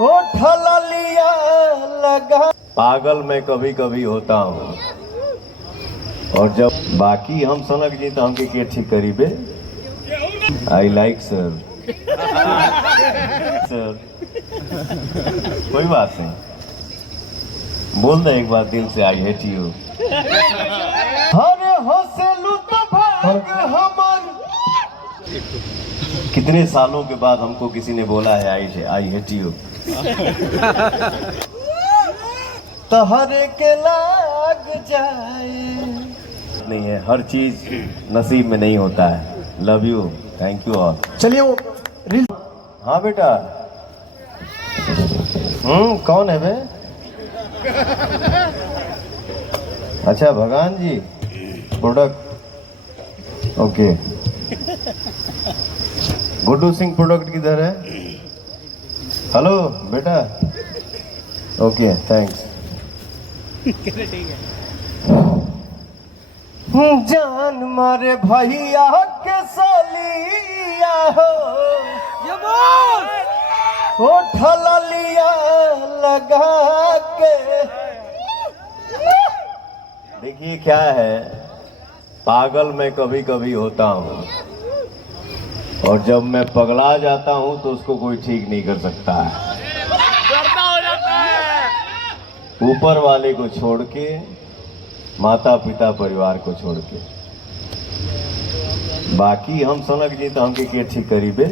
उठला लिया लगा। पागल मैं कभी कभी होता हूँ और जब बाकी हम सनक जी तो हमके के ठीक करीबे। I like sir. सर कोई बात नहीं, बोल दे एक बार दिल से, आई हेट यू। अरे हंसलू तो भाग हमार। कितने सालों के बाद हमको किसी ने बोला है आई हेट यू। तहरे के लाग जाए नहीं है, हर चीज नसीब में नहीं होता है। Love you, thank you all. चलिए वो रील। हाँ बेटा। कौन है बे? अच्छा भगवान जी product, okay. Guddu Singh product किधर है? हेलो बेटा, ओके थैंक्स। जान मारे भैया के सलिया हो, उठला लिया लगा के। देखिए क्या है, पागल मैं कभी कभी होता हूँ और जब मैं पगला जाता हूँ तो उसको कोई ठीक नहीं कर सकता है। ऊपर वाले को छोड़ के, माता पिता परिवार को छोड़ के, बाकी हम सनक जी तो हमके के ठीक करीबे।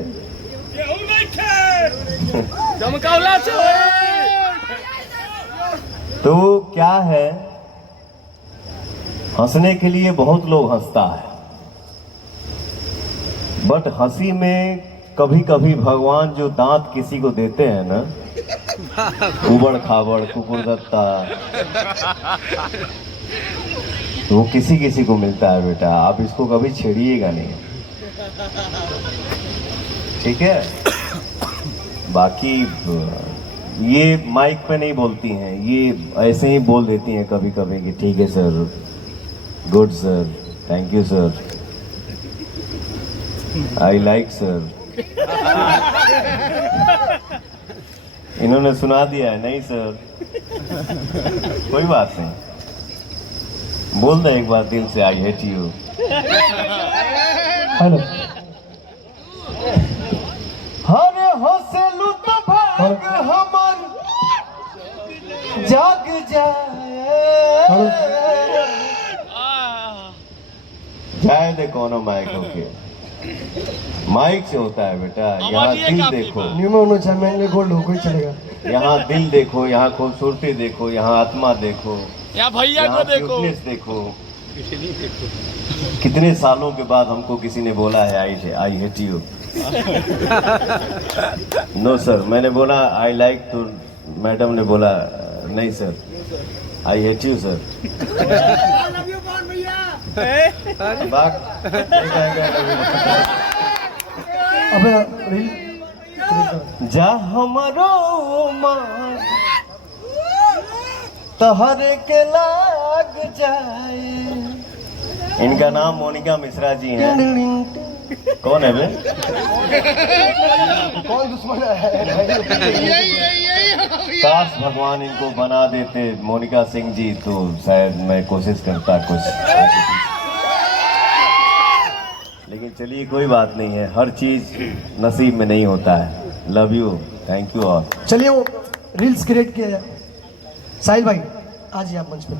तो क्या है, हंसने के लिए बहुत लोग हंसता है, बट हंसी में कभी कभी भगवान जो दांत किसी को देते हैं ना, उबड़ खाबड़ कुकुरदत्ता, वो किसी किसी को मिलता है बेटा। आप इसको कभी छेड़िएगा नहीं, ठीक है? बाकी ये माइक पे नहीं बोलती हैं, ये ऐसे ही बोल देती हैं कभी कभी कि ठीक है sir, good sir, thank you sir, I like sir. इन्होंने सुना दिया है, नहीं सर। कोई बात नहीं, बोल दे एक बार दिल से, आई हेट यू। हेलो। अरे हंसलू तो भाग हमार जाग जाए दे कोनो माइक होके। माइक से होता है बेटा। यहाँ दिल देखो, न्यूमोनो चाहे गोल्ड हो, कोई चलेगा। यहाँ दिल देखो, यहाँ खूबसूरती देखो, यहाँ आत्मा देखो, यहाँ भैया को देखो, देखो। कितने सालों के बाद हमको किसी ने बोला है I hate you. No sir, मैंने बोला आई लाइक, तो मैडम ने बोला नहीं sir, I hate you sir. अबे रील जा हमारो माँ तहरे के लाग जाए। इनका नाम मोनिका मिश्रा जी हैं। कौन है बे? कौन दुश्मन है? काश भगवान इनको बना देते मोनिका सिंह जी, तो शायद मैं कोशिश करता कुछ। लेकिन चलिए कोई बात नहीं है, हर चीज नसीब में नहीं होता है। Love you, thank you all. चलिए वो रील्स क्रिएट किया जाए। साहिल भाई आज ही आप मंच पे।